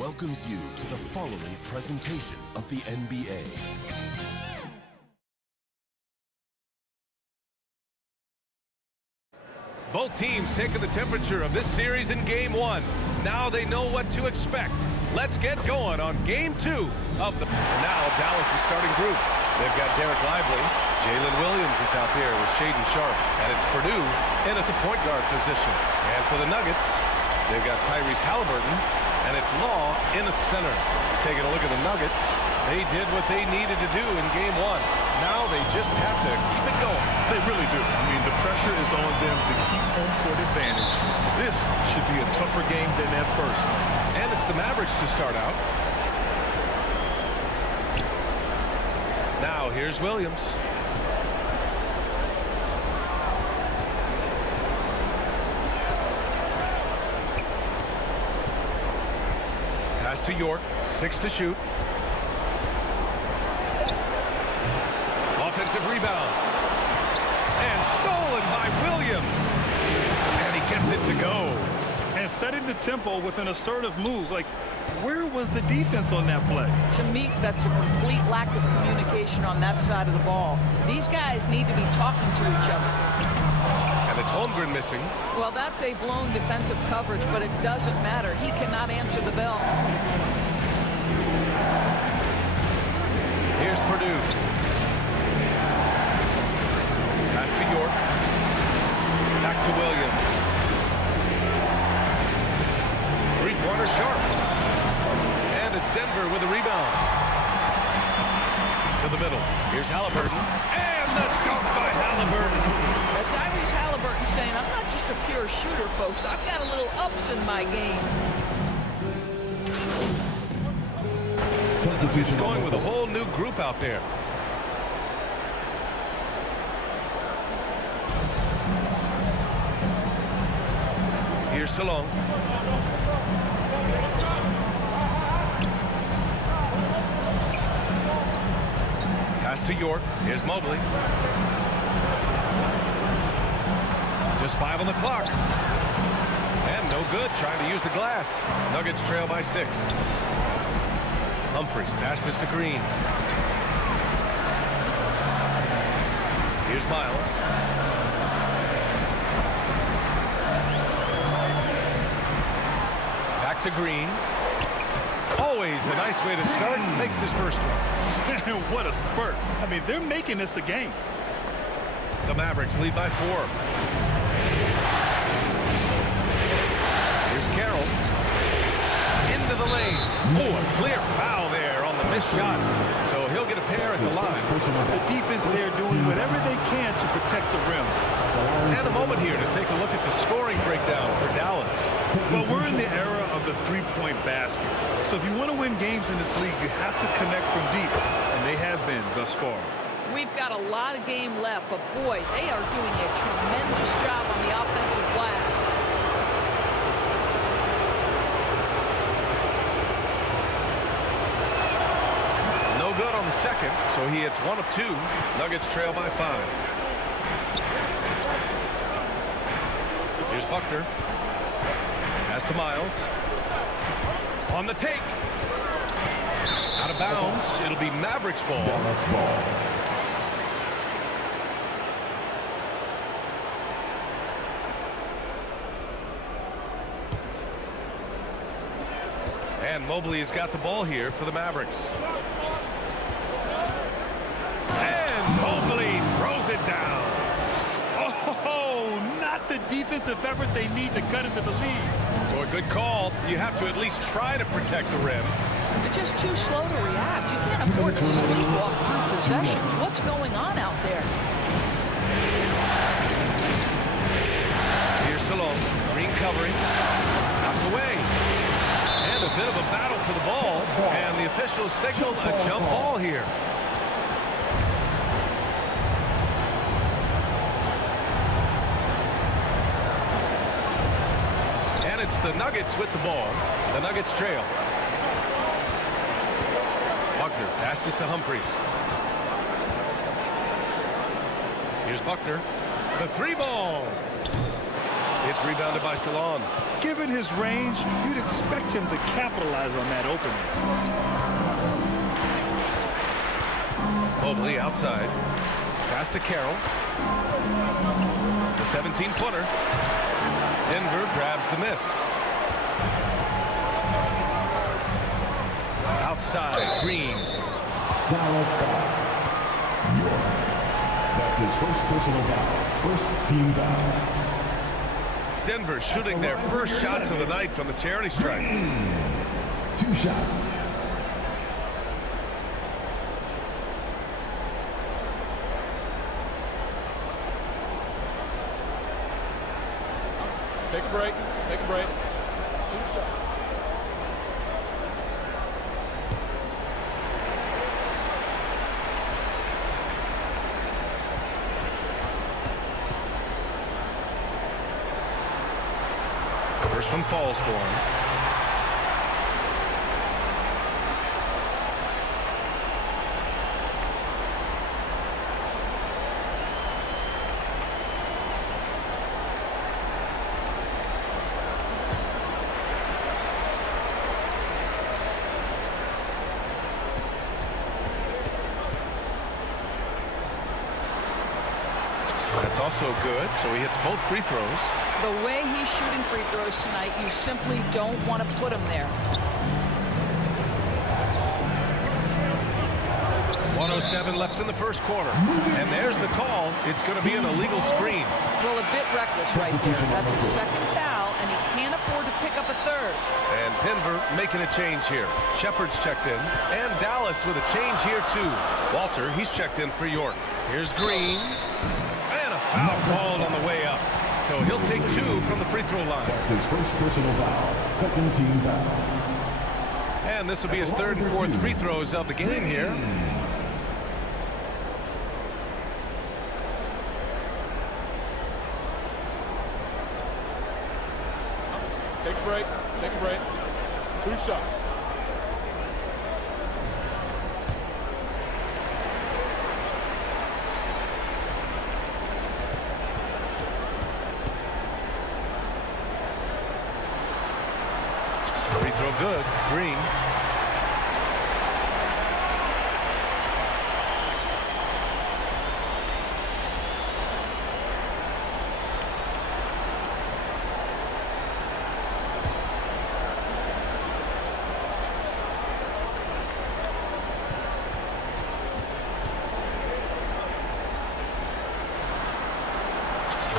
welcomes you to the following presentation of the NBA. Both teams taking the temperature of this series in Game 1. Now they know what to expect. Let's get going on Game 2 of the... Now Dallas' starting group. They've got Derek Lively. Jalen Williams is out there with Shaedon Sharpe. And it's Purdue in at the point guard position. And for the Nuggets, they've got Tyrese Halliburton. And it's Law in at center. Taking a look at the Nuggets, they did what they needed to do in Game 1. Now they just have to keep it going. They really do. I mean, the pressure is on them to keep home court advantage. This should be a tougher game than that first one. And it's the Mavericks to start out. Now here's Williams. Pass to York, 6 to shoot. Offensive rebound. And stolen by Williams. And he gets it to go. And setting the tempo with an assertive move. Like, where was the defense on that play? To me, that's a complete lack of communication on that side of the ball. These guys need to be talking to each other. And it's Holmgren missing. Well, that's a blown defensive coverage, but it doesn't matter. He cannot answer the bell. Here's Purdue. Pass to York. Back to Williams. Three-pointer Sharpe. And it's Denver with a rebound. To the middle. Here's Halliburton. And the dunk by Halliburton. Tyrese Halliburton saying, I'm not just a pure shooter, folks. I've got a little ups in my game. He's going with a whole new group out there. Here's Salong. Pass to York. Here's Mobley. Just 5 on the clock. And no good, trying to use the glass. Nuggets trail by 6. Humphries passes to Green. Here's Miles. Back to Green. Always a nice way to start. Makes his first one. What a spurt. I mean, they're making this a game. The Mavericks lead by 4. Here's Carroll. Into the lane. Oh, a clear foul there on the missed shot. So he'll get a pair at the line. The defense there doing whatever they can to protect the rim. And a moment here to take a look at the scoring breakdown for Dallas. Well, we're in the era of the three-point basket. So if you want to win games in this league, you have to connect from deep. And they have been thus far. We've got a lot of game left, but boy, they are doing a tremendous job on the offensive glass. No good on the second, so he hits 1 of 2. Nuggets trail by 5. Here's Buckner. Pass to Miles. On the take. Out of bounds. It'll be Mavericks ball. Dallas ball. And Mobley has got the ball here for the Mavericks. And Mobley throws it down. Oh, not the defensive effort they need to cut into the lead. So a good call. You have to at least try to protect the rim. They're just too slow to react. You can't afford to sleepwalk through possessions. What's going on out there? Here's Salong. Green covering. Knocked away. And a bit of a battle for the ball. And the officials signal a jump ball here. And it's the Nuggets with the ball. The Nuggets trail. Buckner passes to Humphries. Here's Buckner. The 3 ball. It's rebounded by Salon. Given his range, you'd expect him to capitalize on that opening. Mobley outside. Pass to Carroll. The 17-footer. Denver grabs the miss. Outside, Green. Dallas foul. York. That's his first personal foul. First team foul. Denver shooting their first shots of the night from the charity stripe. 2 shots. Take a break. Take a break. 2 shots. First one falls for him. That's also good, so he hits both free throws. The way he's shooting free throws tonight, you simply don't want to put him there. 1:07 left in the first quarter. And there's the call. It's going to be an illegal screen. Well, a bit reckless right there. That's his second foul, and he can't afford to pick up a third. And Denver making a change here. Shepard's checked in. And Dallas with a change here, too. Walter, he's checked in for York. Here's Green. And a foul called on the way up. So he'll take 2 from the free throw line. That's his first personal foul. Second team foul. And this will be his third and fourth free throws of the game here. Take a break. Take a break. 2 shots. Free throw good. Green.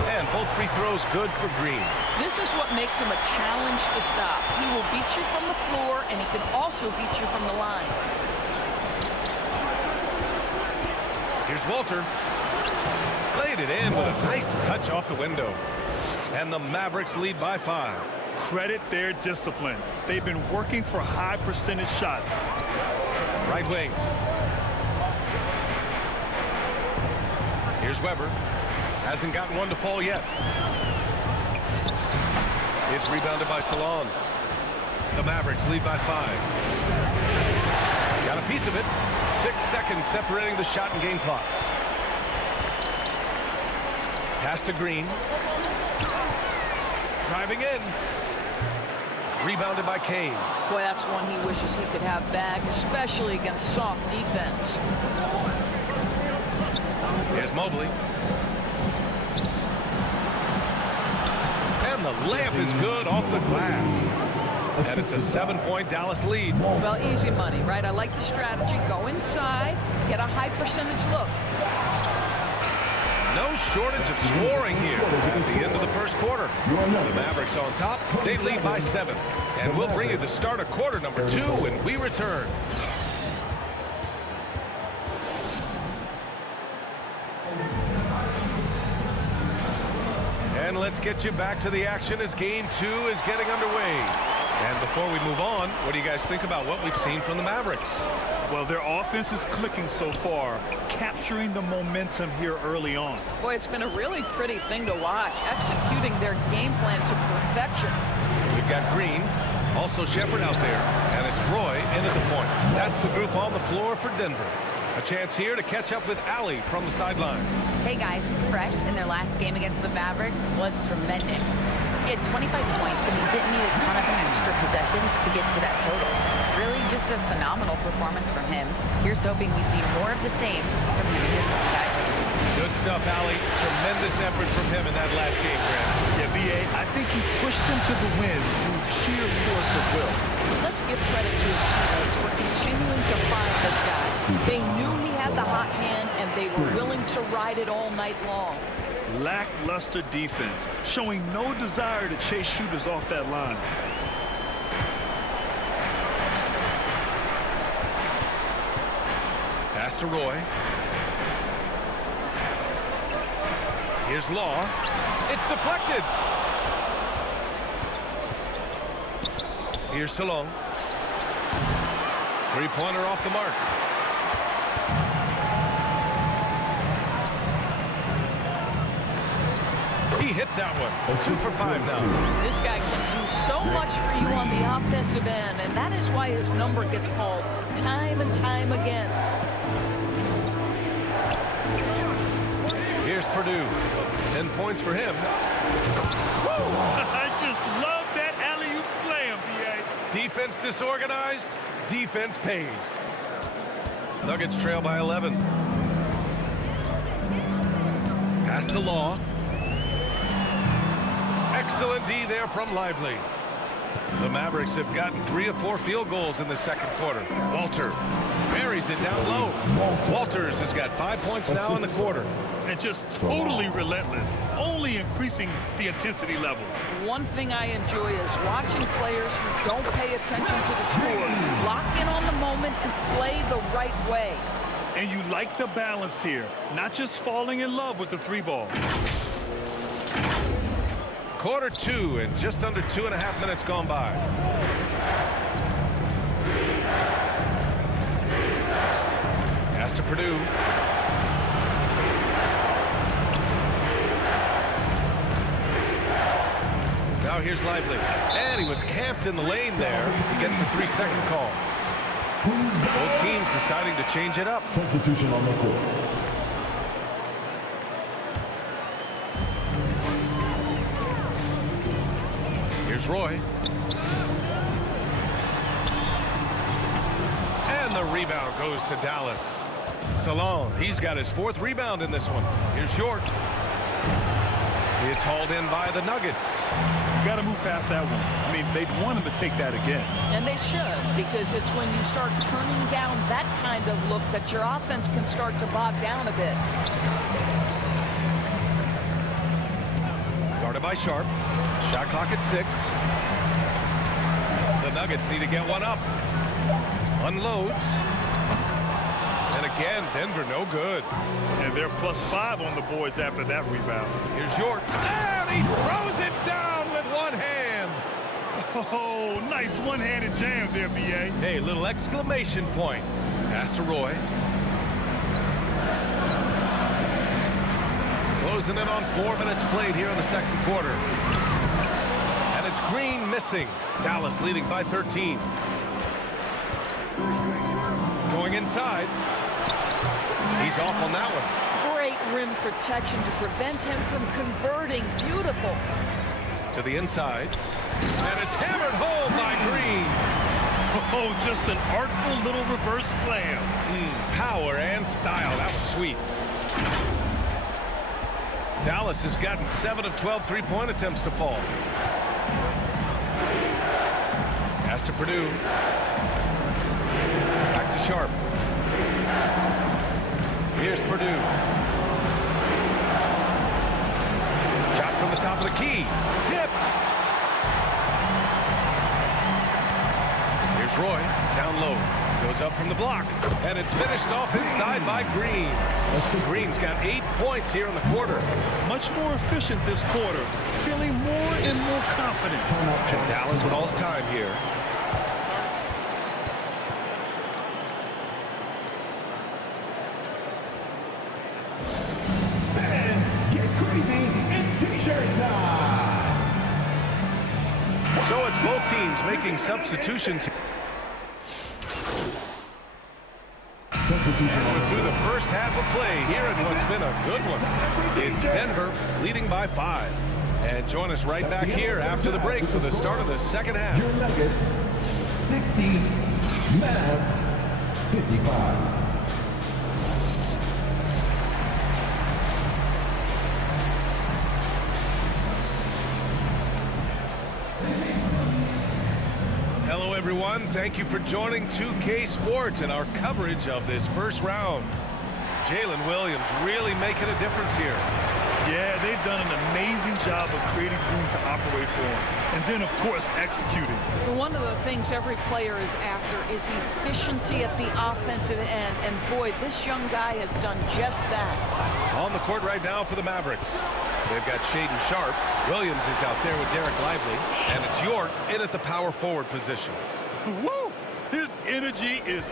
And both free throws good for Green. This is what makes him a challenge to stop. He will beat you from the floor, and he can also beat you from the line. Here's Walter. Played it in with a nice touch off the window. And the Mavericks lead by 5. Credit their discipline. They've been working for high percentage shots. Right wing. Here's Weber. Hasn't gotten one to fall yet. It's rebounded by Salon. The Mavericks lead by 5. Got a piece of it. 6 seconds separating the shot and game clocks. Pass to Green. Driving in. Rebounded by Kane. Boy, that's one he wishes he could have back, especially against soft defense. Here's Mobley. And the layup is good off the glass. And it's a 7-point Dallas lead. Well, easy money, right? I like the strategy. Go inside, get a high percentage look. No shortage of scoring here at the end of the first quarter. The Mavericks on top. They lead by 7. And we'll bring you the start of quarter number 2 when we return. And let's get you back to the action as game 2 is getting underway. And before we move on, what do you guys think about what we've seen from the Mavericks? Well, their offense is clicking so far, capturing the momentum here early on. Boy, it's been a really pretty thing to watch, executing their game plan to perfection. We've got Green, also Shepard out there, and it's Roy in at the point. That's the group on the floor for Denver. A chance here to catch up with Allie from the sideline. Hey guys, Fresh in their last game against the Mavericks was tremendous. He had 25 points, and he didn't need a ton of extra possessions to get to that total. Really just a phenomenal performance from him. Here's hoping we see more of the same from him and his guys. Good stuff, Allie. Tremendous effort from him in that last game, Grant. Yeah, B.A., I think he pushed them to the win through sheer force of will. Let's give credit to his teammates for continuing to find this guy. They knew he had the hot hand, and they were willing to ride it all night long. Lackluster defense, showing no desire to chase shooters off that line. Pass to Roy. Here's Law. It's deflected. Here's Salong. Three-pointer off the mark. He hits that one. 2 for 5 now. This guy can do so much for you on the offensive end, and that is why his number gets called time and time again. Here's Purdue. 10 points for him. I just love that alley-oop slam, B.A. Defense disorganized. Defense pays. Nuggets trail by 11. Pass to Law. Excellent D there from Lively. The Mavericks have gotten 3 of 4 field goals in the second quarter. Walter buries it down low. Walters has got 5 points now in the quarter. And just totally relentless, only increasing the intensity level. One thing I enjoy is watching players who don't pay attention to the score, lock in on the moment and play the right way. And you like the balance here, not just falling in love with the 3-ball. Quarter 2 and just under 2.5 minutes gone by. Pass to Purdue. Now here's Lively. And he was camped in the lane there. He gets a 3-second call. Both teams deciding to change it up. Substitution on the court. Here's Roy. And the rebound goes to Dallas. Salon, he's got his 4th rebound in this one. Here's York. It's hauled in by the Nuggets. You got to move past that one. I mean, they'd want him to take that again. And they should, because it's when you start turning down that kind of look that your offense can start to bog down a bit. Guarded by Sharp. Shot clock at 6. The Nuggets need to get one up. Unloads. And again, Denver no good. And they're +5 on the boards after that rebound. Here's York. And he throws it down with one hand. Oh, nice one-handed jam there, B.A. Hey, little exclamation point. Pass to Roy. Closing in on 4 minutes played here in the second quarter. And it's Green missing. Dallas leading by 13. Going inside. He's off on that one. Great rim protection to prevent him from converting. Beautiful. To the inside. And it's hammered home by Green. Oh, just an artful little reverse slam. Power and style. That was sweet. Dallas has gotten 7 of 12 3-point attempts to fall. Pass to Purdue. Back to Sharp. Here's Purdue. Shot from the top of the key. Tipped. Here's Roy. Down low. Goes up from the block. And it's finished off inside by Green. Green's got 8 points here in the quarter. Much more efficient this quarter. Feeling more and more confident. And Dallas calls time here. Fans, get crazy. It's T-shirt time. So it's both teams making substitutions. Through the first half of play here in what's been a good one. It's Denver leading by 5. And join us right back here after the break for the start of the second half. Your Nuggets, 60. Mavs, 55. Hello, everyone. Thank you for joining 2K Sports and our coverage of this first round. Jalen Williams really making a difference here. Yeah, they've done an amazing job of creating room to operate for him. And then, of course, executing. One of the things every player is after is efficiency at the offensive end. And boy, this young guy has done just that. On the court right now for the Mavericks. They've got Shaedon Sharpe. Williams is out there with Derek Lively. And it's York in at the power forward position. Woo! His energy is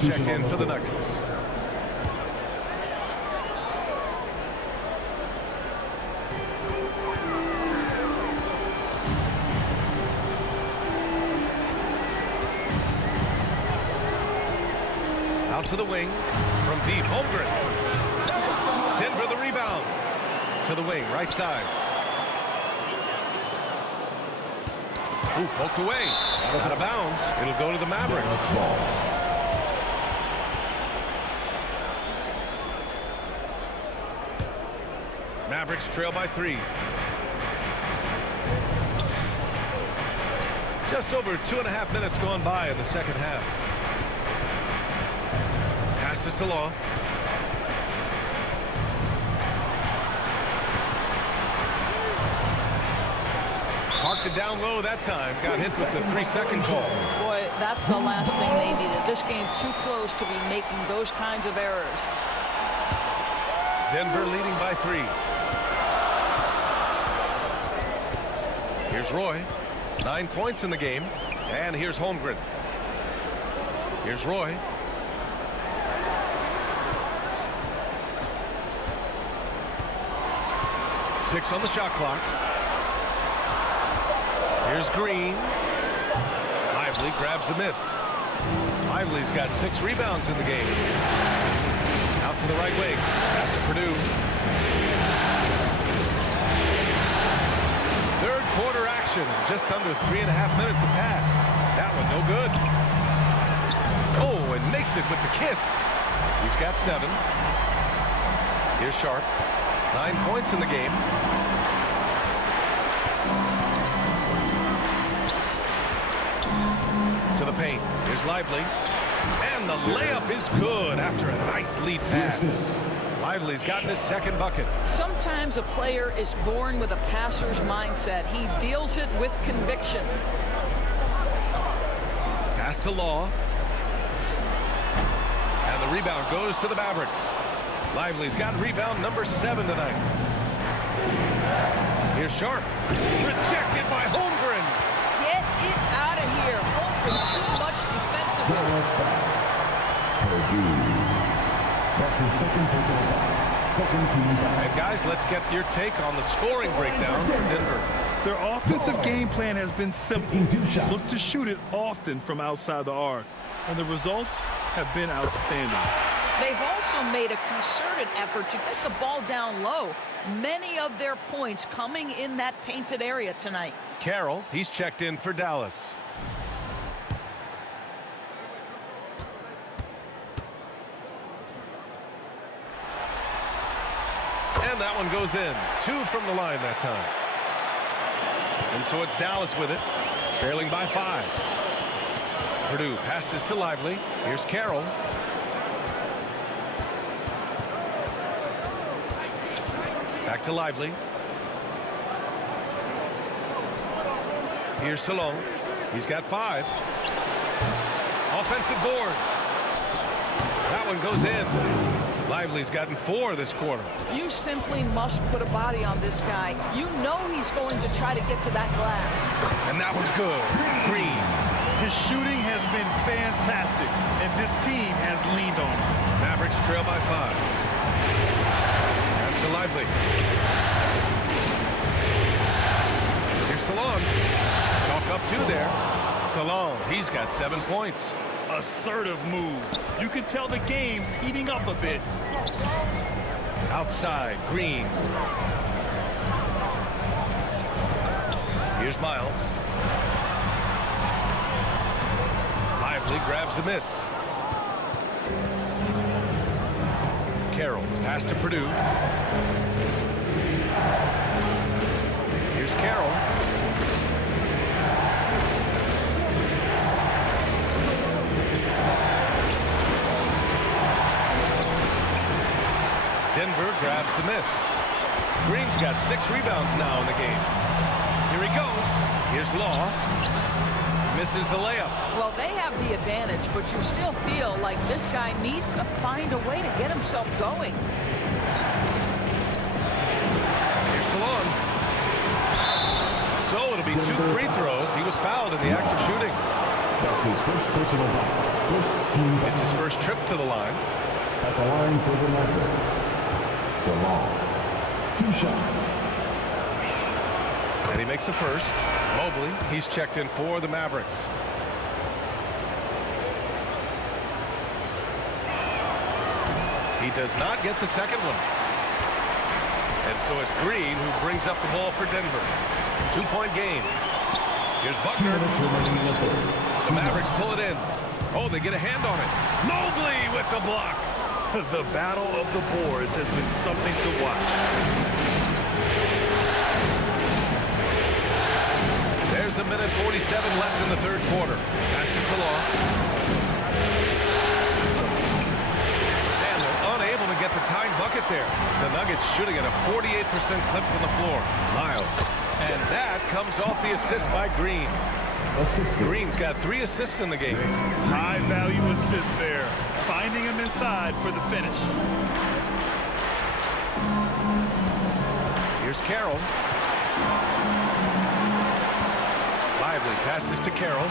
Check in for the Nuggets. Out to the wing from deep. Holmgren. Denver the rebound. To the wing, right side. Ooh, poked away. Out of bounds. It'll go to the Mavericks. Mavericks trail by 3. Just over 2.5 minutes gone by in the second half. Passes to Law. Parked it down low that time. Got hit with the 3-second call. Boy, that's the last thing they needed. This game too close to be making those kinds of errors. Denver leading by 3. Here's Roy. 9 points in the game. And here's Holmgren. Here's Roy. Six on the shot clock. Here's Green. Lively grabs the miss. Lively's got 6 rebounds in the game. Out to the right wing. Pass to Purdue. Third quarter action. Just under 3.5 minutes have passed. That one no good. Oh, and makes it with the kiss. He's got 7. Here's Sharpe. 9 points in the game. To the paint. Here's Lively. And the layup is good after a nice lead pass. Lively's gotten his second bucket. Sometimes a player is born with a passer's mindset. He deals it with conviction. Pass to Law. And the rebound goes to the Mavericks. Lively's got rebound number 7 tonight. Here's Sharpe. Rejected by Holmgren. Get it out of here. Holmgren too much defensively. That's his second personal foul. Second team foul. And guys, let's get your take on the scoring breakdown for Denver. Their offensive game plan has been simple. Look to shoot it often from outside the arc. And the results have been outstanding. They've also made a concerted effort to get the ball down low. Many of their points coming in that painted area tonight. Carroll, he's checked in for Dallas. And that one goes in. 2 from the line that time. And so it's Dallas with it, trailing by 5. Purdue passes to Lively. Here's Carroll. Back to Lively. Here's Salon. He's got 5. Offensive board. That one goes in. Lively's gotten 4 this quarter. You simply must put a body on this guy. You know he's going to try to get to that glass. And that one's good. Green. His shooting has been fantastic, and this team has leaned on him. Mavericks trail by 5. Pass to Lively. Here's Salon. Chalk up 2 there. Salon, he's got 7 points. Assertive move. You can tell the game's heating up a bit. Outside, Green. Here's Miles. Lively grabs a miss. Carroll, pass to Purdue. Here's Carroll. Denver grabs the miss. Green's got 6 rebounds now in the game. Here he goes. Here's Law. Misses the layup. Well, they have the advantage, but you still feel like this guy needs to find a way to get himself going. Here's Salon. So it'll be 2 free throws. He was fouled in the act of shooting. That's his first personal foul. First team foul. It's his first trip to the line. At the line for the Mavericks. So long. 2 shots. And he makes a first. Mobley, he's checked in for the Mavericks. He does not get the second one. And so it's Green who brings up the ball for Denver. 2-point game. Here's 2 Buckner. minutes remaining in the third. The Mavericks pull it in. Oh, they get a hand on it. Mobley with the block. The battle of the boards has been something to watch. There's a minute 47 left in the third quarter. Passes the Law. And they're unable to get the tying bucket there. The Nuggets shooting at a 48% clip from the floor. Miles. And that comes off the assist by Green. Green's got 3 assists in the game. High value assist there. Finding him inside for the finish. Here's Carroll. Lively passes to Carroll.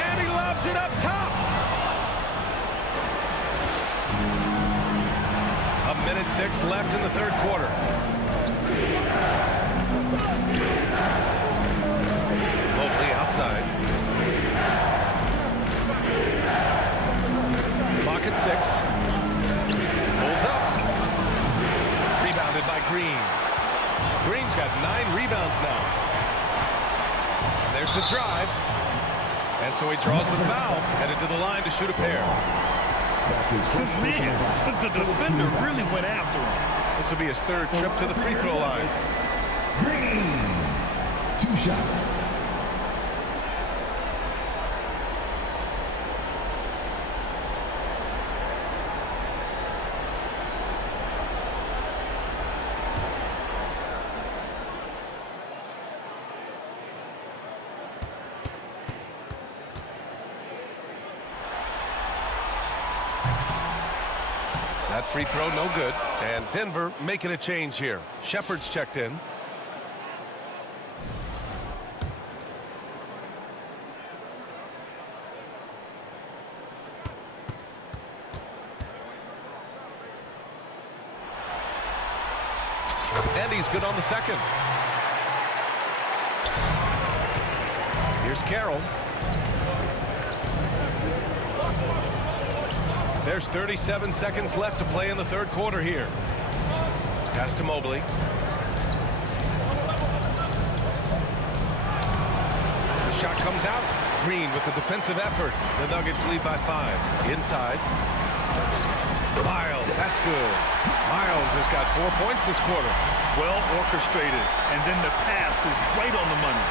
And he lobs it up top. A minute 6 left in the third quarter. Mobley outside. Clock at 6. Pulls up. Rebounded by Green. Green's got 9 rebounds now. And there's the drive. And so he draws the foul, headed to the line to shoot a pair. That's his first personal foul. Man, the defender really went after him. This will be his 3rd trip to the free throw line. Green. 2 shots. That free throw no good. And Denver making a change here. Shepard's checked in. And he's good on the second. Here's Carroll. There's 37 seconds left to play in the third quarter here. Pass to Mobley. The shot comes out. Green with the defensive effort. The Nuggets lead by 5. Inside. Miles, that's good. Miles has got 4 points this quarter. Well orchestrated. And then the pass is right on the money.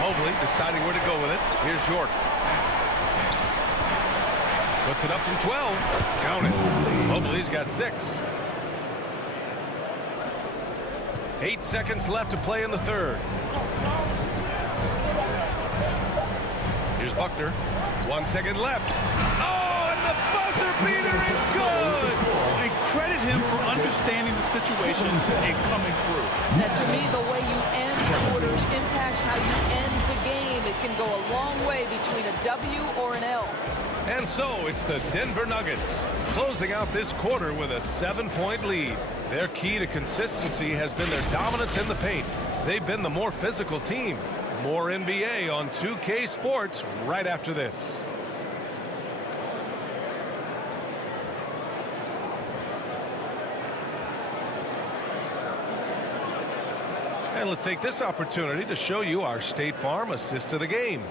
Mobley deciding where to go with it. Here's York. Puts it up from 12. Count it. Mobley's got 6. 8 seconds left to play in the third. Here's Buckner. 1 second left. Oh, and the buzzer beater is good. And credit him for understanding the situation and coming through. Now, to me, the way you end quarters impacts how you end the game. It can go a long way between a W or an L. And so it's the Denver Nuggets closing out this quarter with a 7-point lead. Their key to consistency has been their dominance in the paint. They've been the more physical team. More NBA on 2K Sports right after this. And let's take this opportunity to show you our State Farm assist to the game.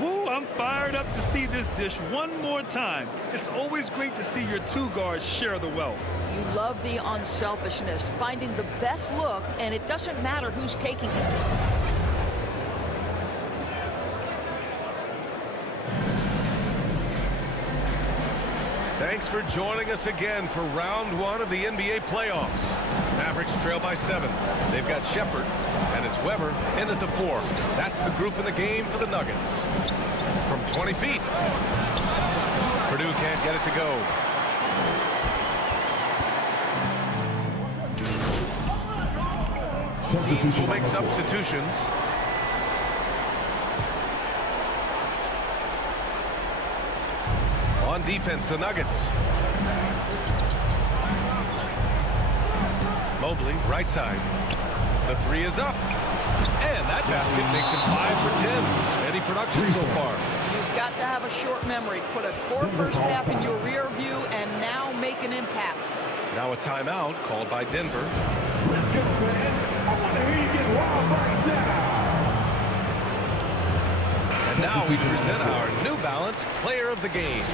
Woo, I'm fired up to see this dish one more time. It's always great to see your two guards share the wealth. You love the unselfishness, finding the best look, and it doesn't matter who's taking it. Thanks for joining us again for round one of the NBA playoffs. Mavericks trail by 7. They've got Shepherd, and it's Weber in at the 4. That's the group in the game for the Nuggets. From 20 feet. Purdue can't get it to go. Teams will make substitutions. On defense, the Nuggets. Mobley, right side. The 3 is up. And that basket makes him 5 for 10. Steady production so far. You've got to have a short memory. Put a core first half in your rear view and now make an impact. Now a timeout called by Denver. Let's go, fans. I want to hear you get wild right now. And now we present our New Balance Player of the Game.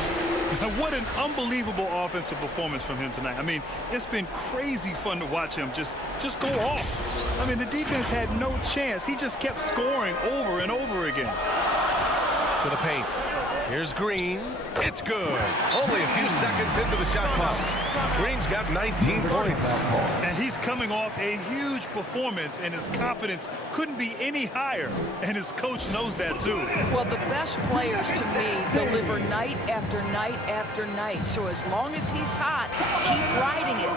What an unbelievable offensive performance from him tonight. I mean, it's been crazy fun to watch him just go off. I mean, the defense had no chance. He just kept scoring over and over again. To the paint. Here's Green. It's good. Only a few seconds into the shot clock. Green's got 19 points. And he's coming off a huge performance, and his confidence couldn't be any higher. And his coach knows that, too. Well, the best players, to me, deliver night after night after night. So as long as he's hot, keep riding it.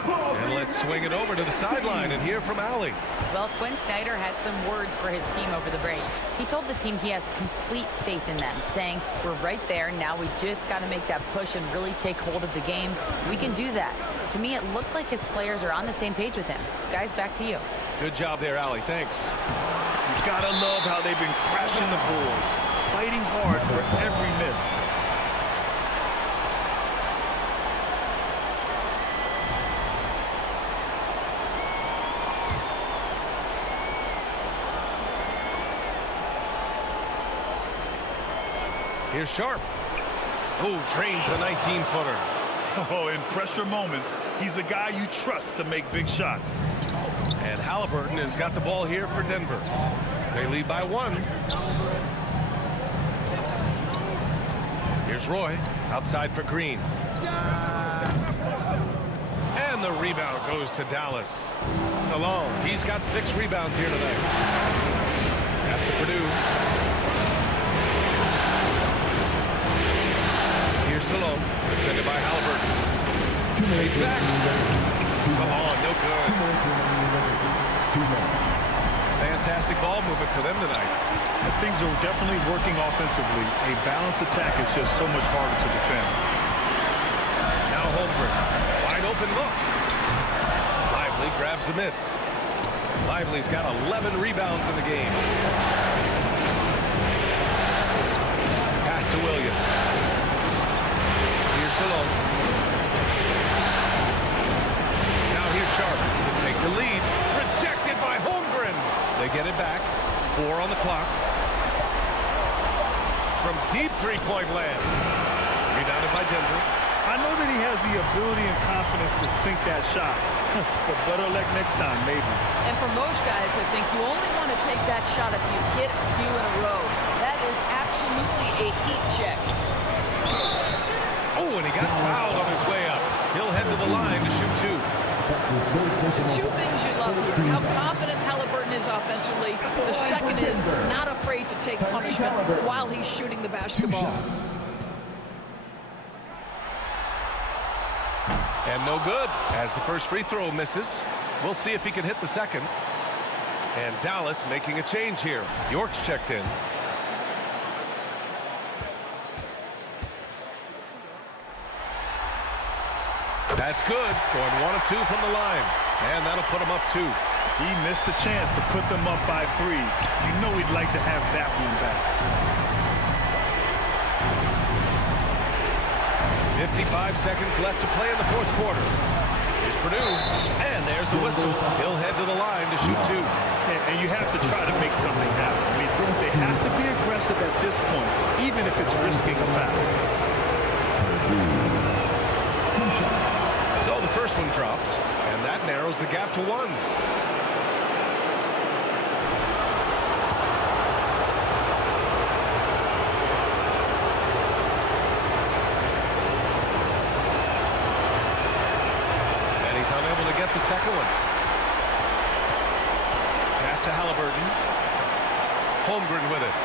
And let's swing it over to the sideline and hear from Allie. Well, Quinn Snyder had some words for his team over the break. He told the team he has complete faith in them, saying, we're right there. Now we just got to make that push and really take hold of the game. We can do that. To me, it looked like his players are on the same page with him. Guys, back to you. Good job there, Allie. Thanks. You gotta love how they've been crashing the boards, fighting hard for every miss. Here's Sharp. Oh, trains the 19-footer. Oh, in pressure moments, he's a guy you trust to make big shots. And Halliburton has got the ball here for Denver. They lead by 1. Here's Roy, outside for Green. And the rebound goes to Dallas. Salone, he's got 6 rebounds here tonight. Pass to Purdue. Here's Salone, defended by Halliburton. He's back. Salone, no good. Fantastic ball movement for them tonight. Things are definitely working offensively. A balanced attack is just so much harder to defend. Now Holmgren, wide open look. Lively grabs the miss. Lively's got 11 rebounds in the game. Pass to Williams. Here's Salone. Now here's Sharp to take the lead. Rejected by Holmgren. They get it back. 4 on the clock. From deep three-point land. Rebounded by Denver. I know that he has the ability and confidence to sink that shot. But better luck next time, maybe. And for most guys, I think you only want to take that shot if you hit a few in a row. That is absolutely a heat check. Oh, and he got fouled on his way up. He'll head to the line to shoot 2. Two things you love here. How confident Halliburton is offensively. The second is not afraid to take punishment while he's shooting the basketball. And no good as the first free throw misses. We'll see if he can hit the second. And Dallas making a change here. York's checked in. That's good. Going 1 of 2 from the line. And that'll put him up 2. He missed the chance to put them up by 3. You know he'd like to have that one back. 55 seconds left to play in the 4th quarter. Here's Purdue. And there's the whistle. He'll head to the line to shoot two. And you have to try to make something happen. I mean, they have to be aggressive at this point, even if it's risking a foul. So the first one drops, and that narrows the gap to one. And he's unable to get the second one. Pass to Halliburton. Holmgren with it.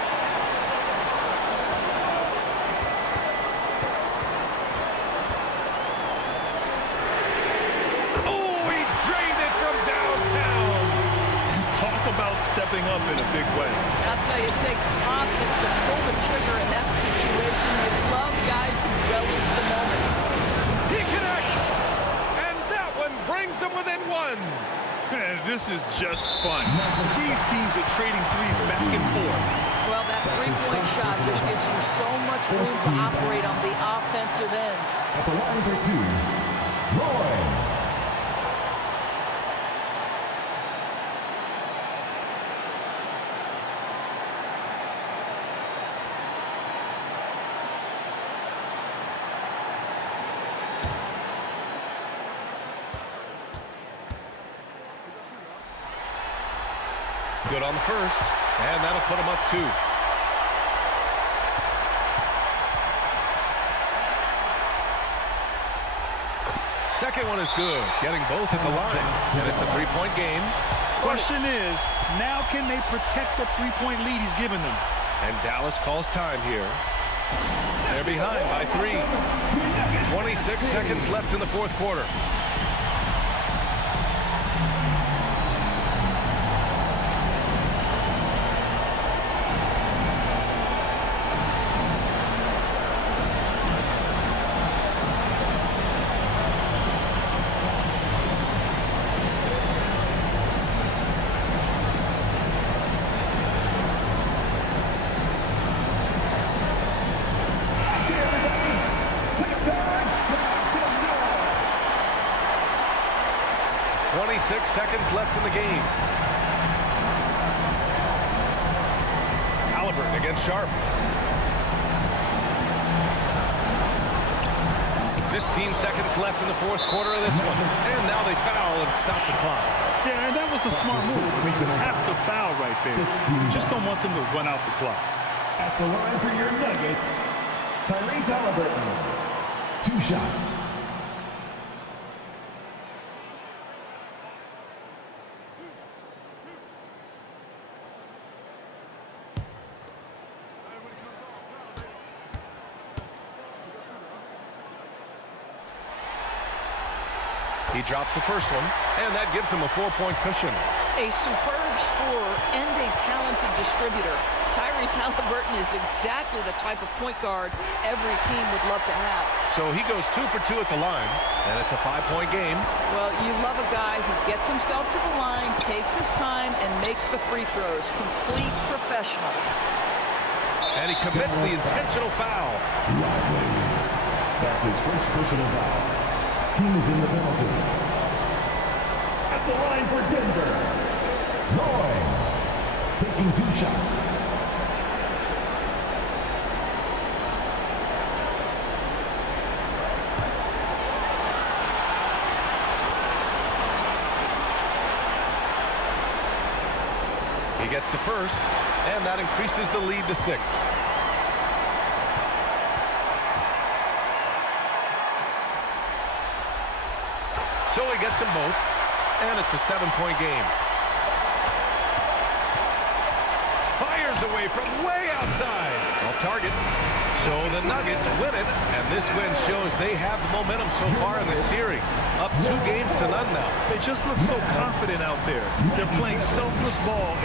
Stepping up in a big way. I'll tell you, it takes confidence to pull the trigger in that situation. You love guys who relish the moment. He connects! And that one brings them within one. And this is just fun. These teams are trading threes back and forth. Well, that three-point shot just gives you so much room to operate on the offensive end. At the line for two, Roy. Good on the first, and that'll put him up two. Second one is good, getting both at the line, and it's a three-point game. Question is, now can they protect the three-point lead he's given them? And Dallas calls time here. They're behind by 3. 26 seconds left in the fourth quarter. Seconds left in the game. Halliburton against Sharp. 15 seconds left in the fourth quarter of this one. And now they foul and stop the clock. Yeah, and that was a smart move. You have to foul right there. You just don't want them to run out the clock. At the line for your Nuggets, Tyrese Halliburton. 2 shots. He drops the first one, and that gives him a 4-point cushion. A superb scorer and a talented distributor. Tyrese Halliburton is exactly the type of point guard every team would love to have. So he goes 2 for 2 at the line, and it's a 5-point game. Well, you love a guy who gets himself to the line, takes his time, and makes the free throws. Complete professional. And he commits the intentional foul. That's his first personal foul. Team is in the penalty. At the line for Denver, Roy, taking 2 shots. He gets the first, and that increases the lead to 6. So he gets them both, and it's a 7-point game. Fires away from way outside. Off target. So the Nuggets win it, and this win shows they have the momentum so far in the series. Up 2 games to none now. They just look so confident out there. They're playing selfless ball.